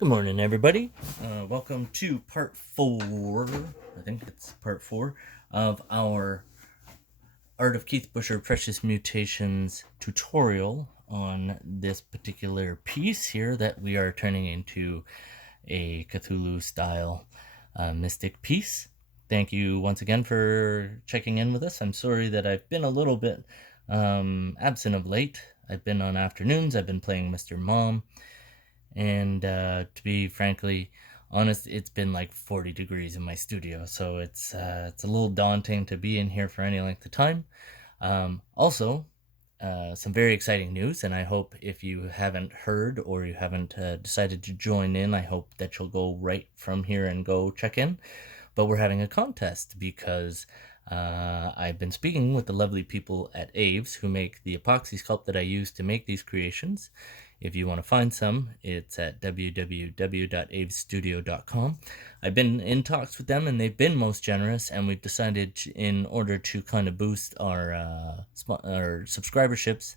Good morning, everybody. Welcome to part 4, I think it's part 4, of our Art of Keith Busher Precious Mutations tutorial on this particular piece here that we are turning into a Cthulhu style mystic piece. Thank you once again for checking in with us. I'm sorry that I've been a little bit absent of late. I've been on afternoons, I've been playing Mr. Mom. And to be frankly honest, it's been like 40 degrees in my studio, so it's a little daunting to be in here for any length of time. Also, some very exciting news, and I hope if you haven't heard or you haven't decided to join in, I hope that you'll go right from here and go check in. But we're having a contest because I've been speaking with the lovely people at Aves who make the epoxy sculpt that I use to make these creations. If you want to find some, it's at www.avesstudio.com. I've been in talks with them and they've been most generous, and we've decided in order to kind of boost our subscriberships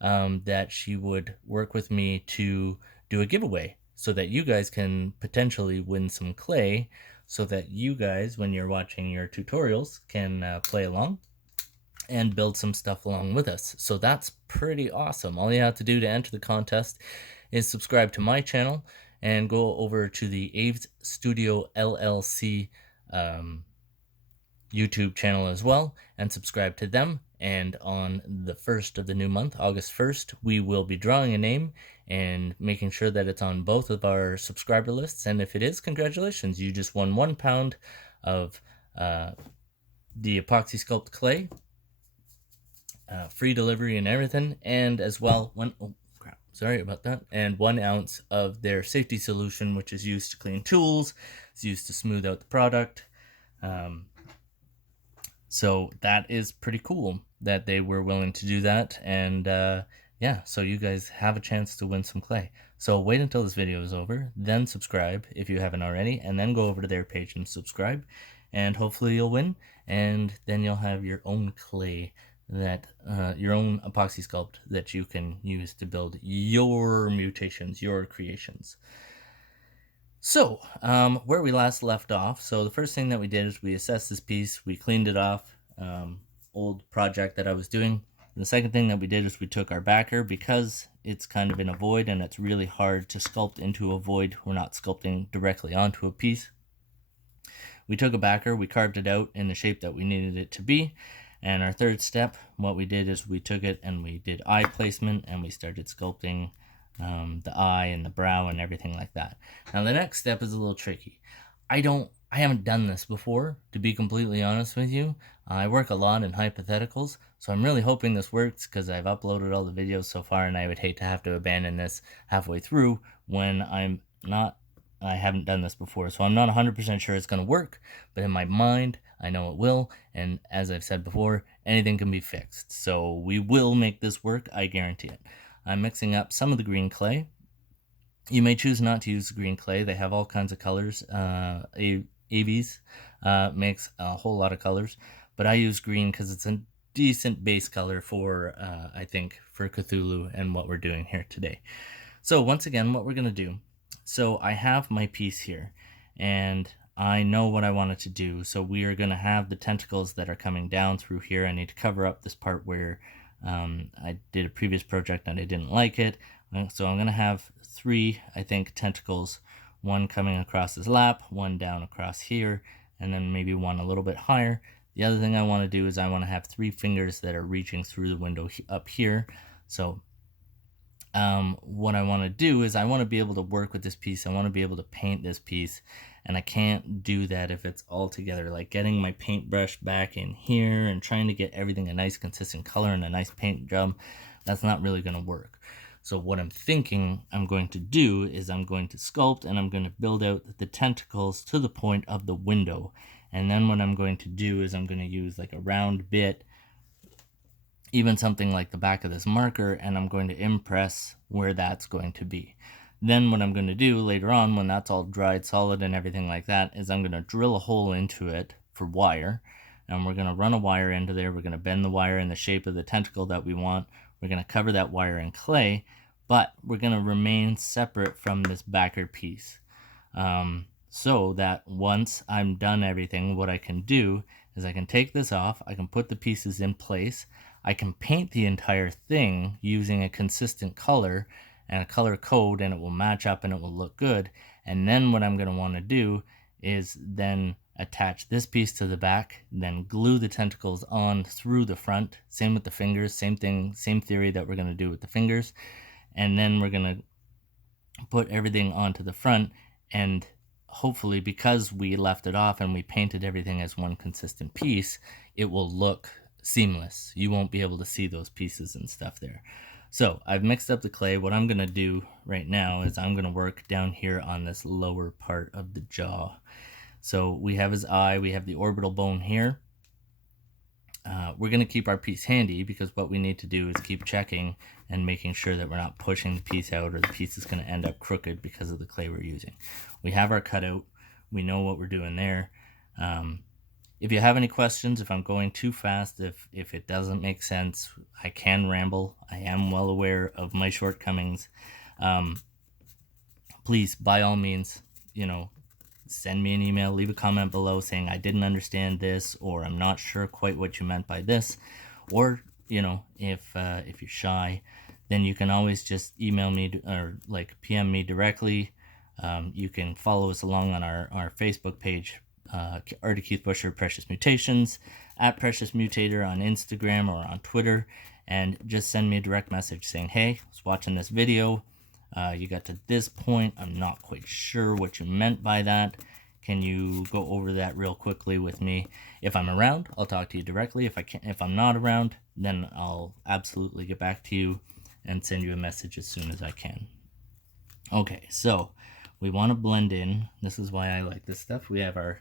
that she would work with me to do a giveaway so that you guys can potentially win some clay, so that you guys, when you're watching your tutorials, can play along and build some stuff along with us. So that's pretty awesome. All you have to do to enter the contest is subscribe to my channel and go over to the Aves Studio LLC YouTube channel as well and subscribe to them. And on the 1st of the new month, August 1st, we will be drawing a name and making sure that it's on both of our subscriber lists. And if it is, congratulations, you just won 1 pound of the epoxy sculpt clay, free delivery and everything, and as well sorry about that, and 1 ounce of their safety solution, which is used to clean tools. It's used to smooth out the product. So that is pretty cool that they were willing to do that. And yeah, so you guys have a chance to win some clay. So wait until this video is over, then subscribe if you haven't already, and then go over to their page and subscribe, and hopefully you'll win, and then you'll have your own clay, that your own epoxy sculpt that you can use to build your mutations, your creations. So, where we last left off, so the first thing that we did is we assessed this piece, we cleaned it off, old project that I was doing. And the second thing that we did is we took our backer, because it's kind of in a void and it's really hard to sculpt into a void. We're not sculpting directly onto a piece. We took a backer, we carved it out in the shape that we needed it to be. And our third step, what we did is we took it and we did eye placement, and we started sculpting the eye and the brow and everything like that. Now the next step is a little tricky. I haven't done this before, to be completely honest with you. I work a lot in hypotheticals, so I'm really hoping this works, because I've uploaded all the videos so far, and I would hate to have to abandon this halfway through when I haven't done this before. So I'm not 100% sure it's going to work, but in my mind, I know it will. And as I've said before, anything can be fixed. So we will make this work, I guarantee it. I'm mixing up some of the green clay. You may choose not to use the green clay. They have all kinds of colors. Aves makes a whole lot of colors, but I use green because it's a decent base color for, I think, for Cthulhu and what we're doing here today. So once again, what we're going to do, so I have my piece here, and I know what I wanted to do. So we are going to have the tentacles that are coming down through here. I need to cover up this part where I did a previous project and I didn't like it. So I'm going to have 3, I think, tentacles, 1 coming across his lap, 1 down across here, and then maybe 1 a little bit higher. The other thing I want to do is I want to have 3 fingers that are reaching through the window up here. So what I want to do is I want to be able to work with this piece. I want to be able to paint this piece, and I can't do that if it's all together. Like getting my paintbrush back in here and trying to get everything a nice consistent color and a nice paint job, that's not really going to work. So what I'm thinking I'm going to do is I'm going to sculpt, and I'm going to build out the tentacles to the point of the window. And then what I'm going to do is I'm going to use like a round bit, even something like the back of this marker, and I'm going to impress where that's going to be. Then what I'm going to do later on, when that's all dried solid and everything like that, is I'm going to drill a hole into it for wire, and we're going to run a wire into there. We're going to bend the wire in the shape of the tentacle that we want. We're going to cover that wire in clay, but we're going to remain separate from this backer piece. So that once I'm done everything, what I can do is I can take this off, I can put the pieces in place, I can paint the entire thing using a consistent color and a color code, and it will match up and it will look good. And then what I'm going to want to do is then attach this piece to the back, then glue the tentacles on through the front. Same with the fingers, same thing, same theory that we're going to do with the fingers. And then we're going to put everything onto the front, and hopefully, because we left it off and we painted everything as one consistent piece, it will look seamless. You won't be able to see those pieces and stuff there. So I've mixed up the clay. What I'm going to do right now is I'm going to work down here on this lower part of the jaw. So we have his eye, we have the orbital bone here. We're going to keep our piece handy, because what we need to do is keep checking and making sure that we're not pushing the piece out, or the piece is going to end up crooked because of the clay we're using. We have our cutout. We know what we're doing there. If you have any questions, if I'm going too fast, if it doesn't make sense, I can ramble. I am well aware of my shortcomings. Please, by all means, send me an email, leave a comment below saying I didn't understand this, or I'm not sure quite what you meant by this. Or, if you're shy, then you can always just email me or PM me directly. You can follow us along on our Facebook page, Artie Keith Busher Precious Mutations, at Precious Mutator on Instagram or on Twitter, and just send me a direct message saying, hey, I was watching this video. You got to this point, I'm not quite sure what you meant by that. Can you go over that real quickly with me? If I'm around, I'll talk to you directly. If I'm not around, then I'll absolutely get back to you and send you a message as soon as I can. Okay, so we want to blend in. This is why I like this stuff. We have our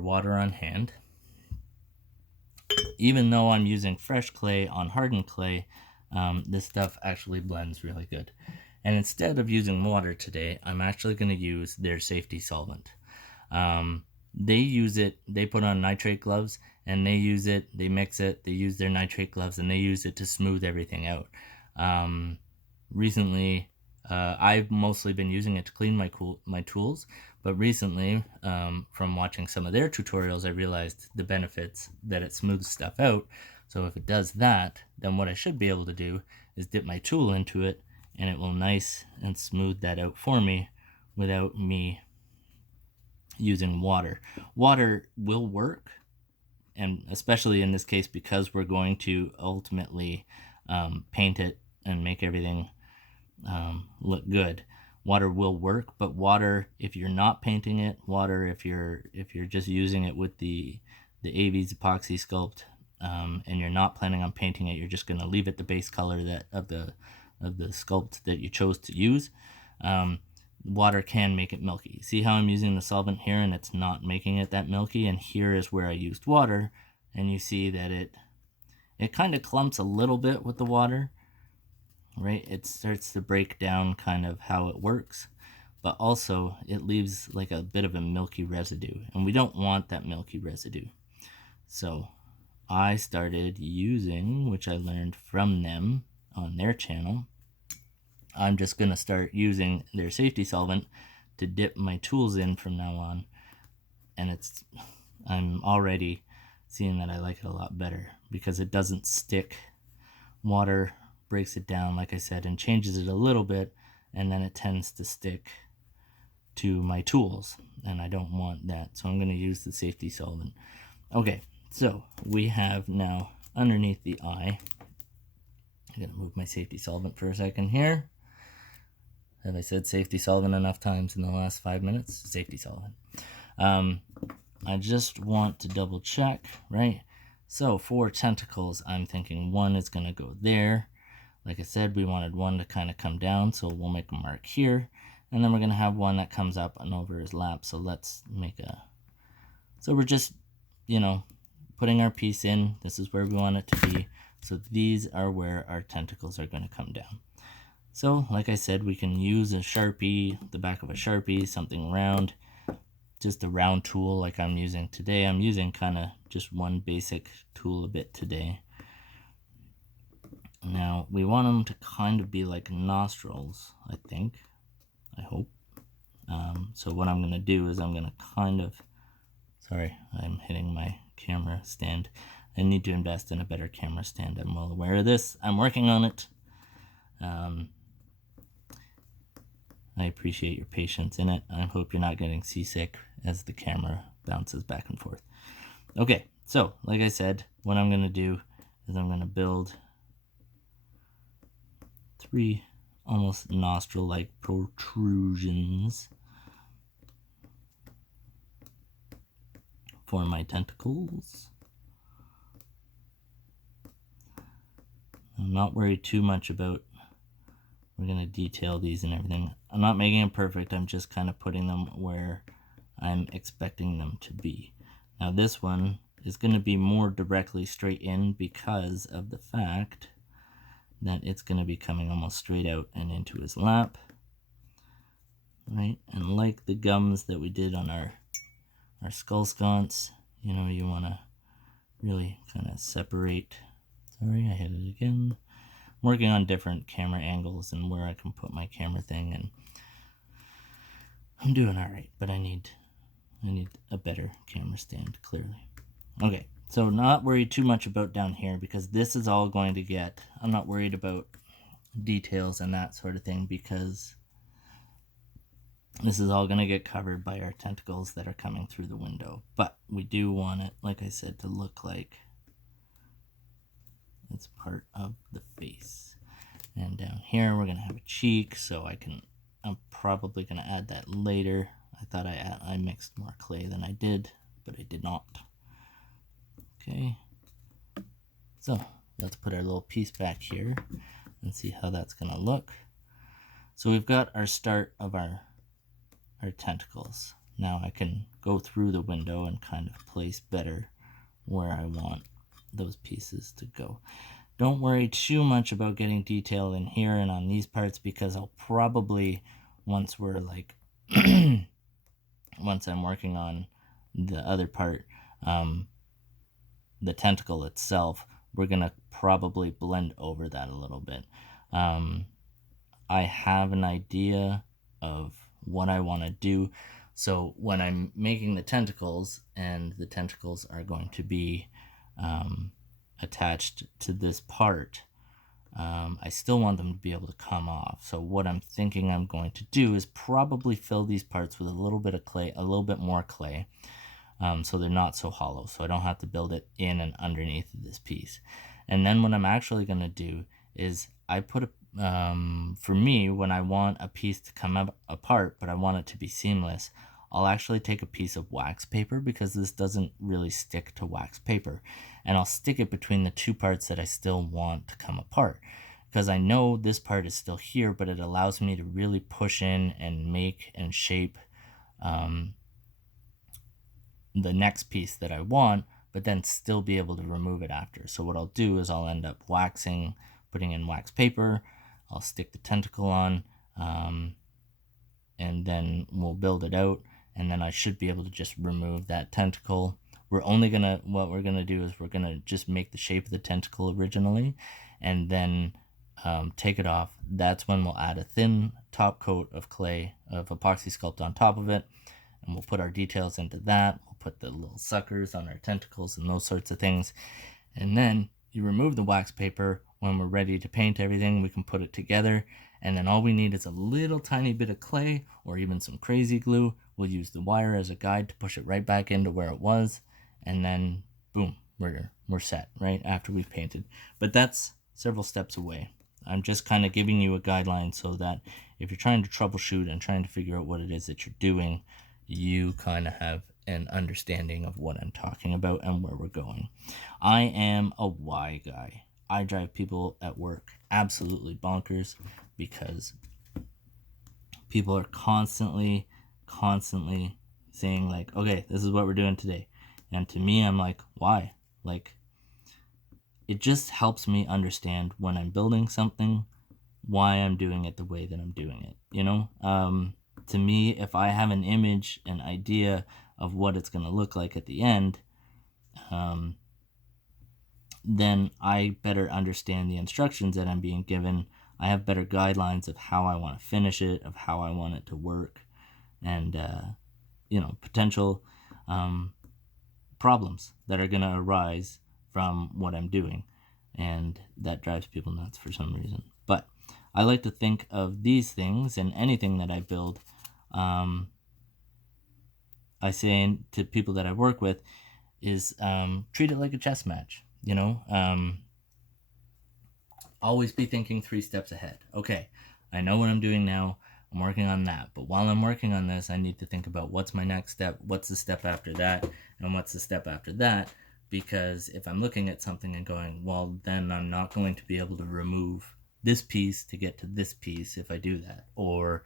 water on hand. Even though I'm using fresh clay on hardened clay, this stuff actually blends really good. And instead of using water today, I'm actually going to use their safety solvent. They use it, they put on nitrate gloves, and they use it, they mix it, they use their nitrate gloves, and they use it to smooth everything out. Recently, I've mostly been using it to clean my tools, but recently, from watching some of their tutorials, I realized the benefits that it smooths stuff out. So if it does that, then what I should be able to do is dip my tool into it, and it will nice and smooth that out for me without me using water. Water will work, and especially in this case, because we're going to ultimately paint it and make everything look good. Water will work, but water, if you're not painting it, water, if you're just using it with the AV's epoxy sculpt, and you're not planning on painting it, you're just going to leave it the base color that of the sculpt that you chose to use. Water can make it milky. See how I'm using the solvent here and it's not making it that milky, and here is where I used water, and you see that it kind of clumps a little bit with the water, right? It starts to break down kind of how it works, but also it leaves like a bit of a milky residue, and we don't want that milky residue. So I started using, which I learned from them on their channel, I'm just going to start using their safety solvent to dip my tools in from now on, and I'm already seeing that I like it a lot better because it doesn't stick. Water breaks it down, like I said, and changes it a little bit, and then it tends to stick to my tools, and I don't want that, so I'm going to use the safety solvent. Okay, so we have now underneath the eye, I'm going to move my safety solvent for a second here. Have I said safety solvent enough times in the last 5 minutes? Safety solvent. I just want to double check, right? So for tentacles, I'm thinking one is going to go there. Like I said, we wanted one to kind of come down, so we'll make a mark here. And then we're going to have one that comes up and over his lap. So let's make so we're just, putting our piece in. This is where we want it to be. So these are where our tentacles are going to come down. So, like I said, we can use a Sharpie, the back of a Sharpie, something round, just a round tool like I'm using today. I'm using kind of just one basic tool a bit today. Now, we want them to kind of be like nostrils, I think. I hope. So what I'm going to do is I'm going to kind of... Sorry, I'm hitting my camera stand. I need to invest in a better camera stand. I'm well aware of this. I'm working on it. I appreciate your patience in it. I hope you're not getting seasick as the camera bounces back and forth. Okay, so like I said, what I'm going to do is I'm going to build 3 almost nostril-like protrusions for my tentacles. I'm not worried too much about... We're going to detail these and everything. I'm not making it perfect. I'm just kind of putting them where I'm expecting them to be. Now this one is going to be more directly straight in because of the fact that it's going to be coming almost straight out and into his lap. Right? And like the gums that we did on our skull sconce, you know, you want to really kind of separate. Sorry, I hit it again. I'm working on different camera angles and where I can put my camera thing, and I'm doing all right, but I need a better camera stand, clearly. Okay, so not worried too much about down here because this is all going to get... I'm not worried about details and that sort of thing because this is all going to get covered by our tentacles that are coming through the window. But we do want it, like I said, to look like it's part of the face. And down here we're going to have a cheek, so I'm probably going to add that later. I thought I mixed more clay than I did, but I did not. Okay, so let's put our little piece back here and see how that's going to look. So we've got our start of our tentacles. Now I can go through the window and kind of place better where I want those pieces to go. Don't worry too much about getting detail in here and on these parts because I'll probably, once we're like, once I'm working on the other part, the tentacle itself, we're going to probably blend over that a little bit. I have an idea of what I want to do. So when I'm making the tentacles, and the tentacles are going to be attached to this part, I still want them to be able to come off. So what I'm thinking I'm going to do is probably fill these parts with a little bit of clay, a little bit more clay, so they're not so hollow, so I don't have to build it in and underneath this piece. And then what I'm actually going to do is I put for me, when I want a piece to come apart, but I want it to be seamless, I'll actually take a piece of wax paper, because this doesn't really stick to wax paper, and I'll stick it between the 2 parts that I still want to come apart, because I know this part is still here, but it allows me to really push in and make and shape the next piece that I want, but then still be able to remove it after. So what I'll do is I'll end up waxing, putting in wax paper, I'll stick the tentacle on, and then we'll build it out, and then I should be able to just remove that tentacle. What we're gonna do is we're gonna just make the shape of the tentacle originally, and then take it off. That's when we'll add a thin top coat of clay, of epoxy sculpt on top of it, and we'll put our details into that. We'll put the little suckers on our tentacles and those sorts of things, and then you remove the wax paper. When we're ready to paint everything, we can put it together, and then all we need is a little tiny bit of clay or even some crazy glue. We'll use the wire as a guide to push it right back into where it was, and then boom, we're set right after we've painted. But that's several steps away. I'm just kind of giving you a guideline so that if you're trying to troubleshoot and trying to figure out what it is that you're doing, you kind of have an understanding of what I'm talking about and where we're going. I am a why guy. I drive people at work absolutely bonkers because people are constantly saying like, okay, this is what we're doing today. And to me, I'm like, why? Like, it just helps me understand when I'm building something, why I'm doing it the way that I'm doing it, you know? To me, if I have an image, an idea of what it's going to look like at the end, then I better understand the instructions that I'm being given. I have better guidelines of how I want to finish it, of how I want it to work, and potential problems that are going to arise from what I'm doing, and that drives people nuts for some reason. But I like to think of these things and anything that I build. I say to people that I work with is treat it like a chess match. Always be thinking 3 steps ahead. Okay, I know what I'm doing now. I'm working on that. But while I'm working on this, I need to think about what's my next step, what's the step after that, and what's the step after that. Because if I'm looking at something and going, well, then I'm not going to be able to remove this piece to get to this piece if I do that. Or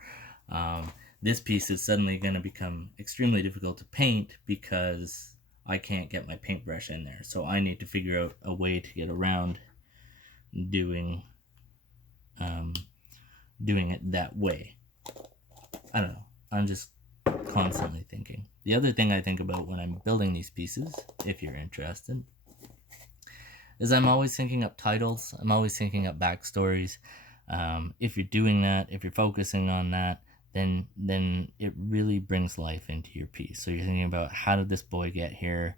this piece is suddenly going to become extremely difficult to paint because I can't get my paintbrush in there. So I need to figure out a way to get around doing it that way. I don't know. I'm just constantly thinking. The other thing I think about when I'm building these pieces, if you're interested, is I'm always thinking up titles. I'm always thinking up backstories. If you're doing that, if you're focusing on that, then it really brings life into your piece. So you're thinking about, how did this boy get here?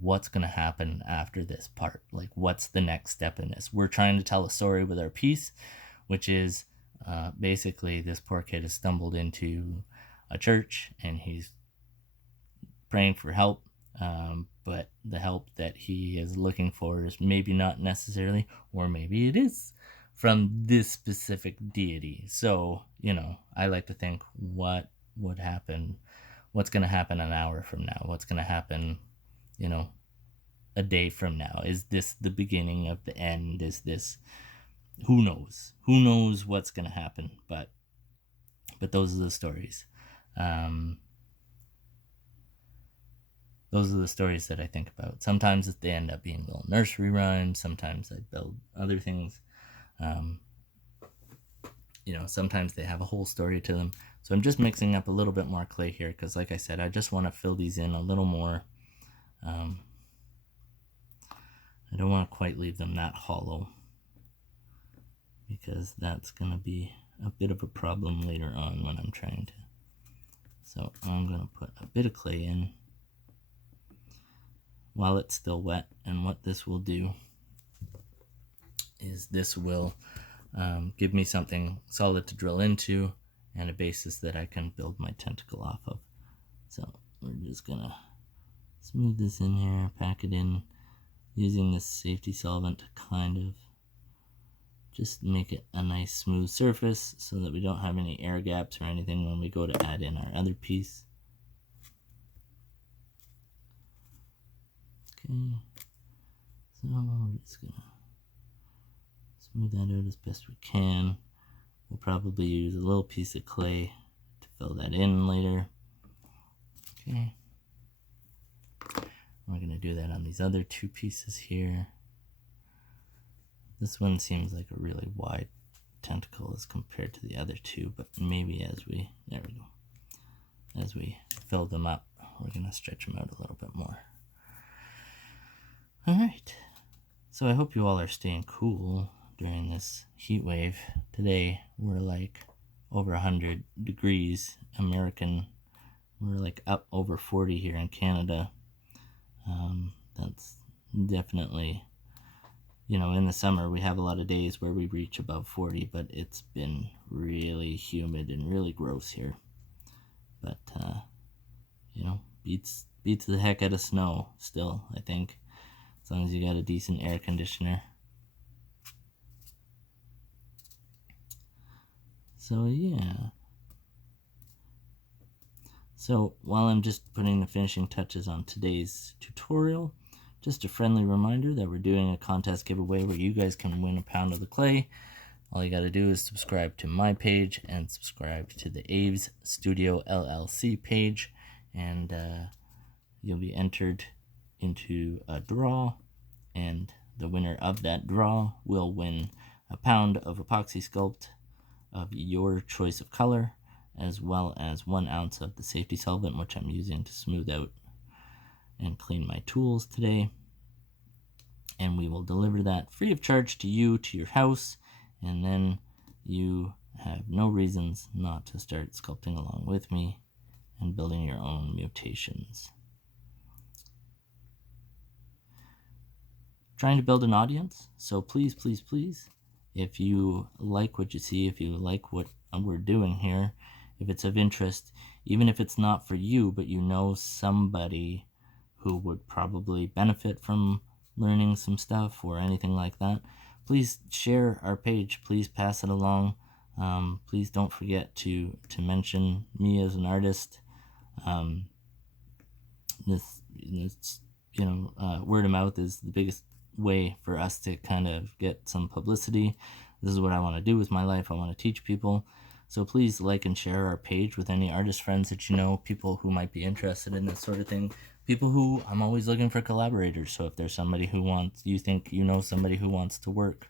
What's going to happen after this part? Like, what's the next step in this? We're trying to tell a story with our piece, which is basically this poor kid has stumbled into a church and he's praying for help, but the help that he is looking for is maybe not necessarily, or maybe it is, from this specific deity. So, I like to think, what would happen, what's going to happen an hour from now, what's going to happen, a day from now. Is this the beginning of the end? Is this, who knows what's going to happen, but those are the stories. Those are the stories that I think about. Sometimes they end up being little nursery rhymes. Sometimes I build other things. Sometimes they have a whole story to them. So I'm just mixing up a little bit more clay here because, like I said, I just want to fill these in a little more. I don't want to quite leave them that hollow, because that's going to be a bit of a problem later on when I'm trying to. So I'm going to put a bit of clay in while it's still wet, and what this will do is this will give me something solid to drill into and a basis that I can build my tentacle off of. So we're just going to smooth this in here, pack it in, using this safety solvent to kind of just make it a nice smooth surface so that we don't have any air gaps or anything when we go to add in our other piece. Okay, so we're just gonna smooth that out as best we can. We'll probably use a little piece of clay to fill that in later. Okay, we're gonna do that on these other 2 pieces here. This one seems like a really wide tentacle as compared to the other 2, but maybe as we fill them up, we're gonna stretch them out a little bit more. Alright, so I hope you all are staying cool during this heat wave. Today we're like over 100 degrees American. We're like up over 40 here in Canada. That's definitely, in the summer we have a lot of days where we reach above 40, but it's been really humid and really gross here. But beats the heck out of snow still, I think, as long as you got a decent air conditioner. So yeah. So while I'm just putting the finishing touches on today's tutorial, just a friendly reminder that we're doing a contest giveaway where you guys can win a pound of the clay. All you got to do is subscribe to my page and subscribe to the Aves Studio LLC page, and you'll be entered into a draw, and the winner of that draw will win a pound of epoxy sculpt of your choice of color, as well as 1 ounce of the safety solvent, which I'm using to smooth out and clean my tools today. and we will deliver that free of charge to you, to your house, and then you have no reasons not to start sculpting along with me and building your own mutations. Trying to build an audience, so please, please, please, if you like what you see, if you like what we're doing here, if it's of interest, even if it's not for you, but you know somebody who would probably benefit from learning some stuff or anything like that, please share our page. Please pass it along. Please don't forget to mention me as an artist. This word of mouth is the biggest way for us to kind of get some publicity. This is what I want to do with my life. I want to teach people. So please like and share our page with any artist friends that you know, people who might be interested in this sort of thing. People who, I'm always looking for collaborators. So if there's somebody who wants, you think you know somebody who wants to work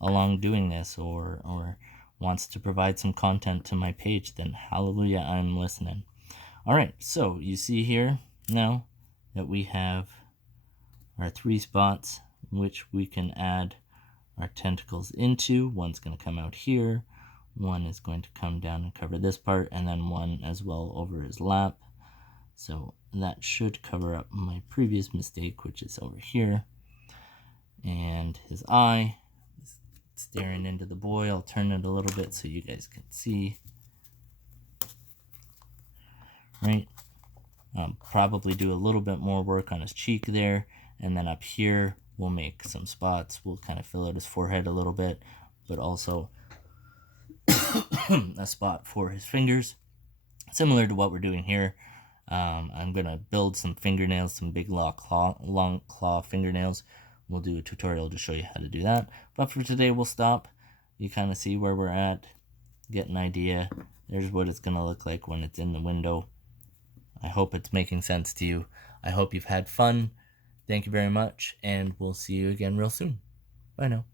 along doing this or wants to provide some content to my page, then hallelujah, I'm listening. All right, so you see here now that we have our 3 spots which we can add our tentacles into. One's going to come out here, one is going to come down and cover this part, and then one as well over his lap. So that should cover up my previous mistake, which is over here. And his eye is staring into the boy. I'll turn it a little bit so you guys can see. Right? Probably do a little bit more work on his cheek there, and then up here we'll make some spots. We'll kind of fill out his forehead a little bit, but also a spot for his fingers, similar to what we're doing here. I'm gonna build some fingernails, some big long claw fingernails. We'll do a tutorial to show you how to do that, but for today we'll stop. You kind of see where we're at, get an idea. There's what it's gonna look like when it's in the window. I hope it's making sense to you. I hope you've had fun. Thank you very much, and we'll see you again real soon. Bye now.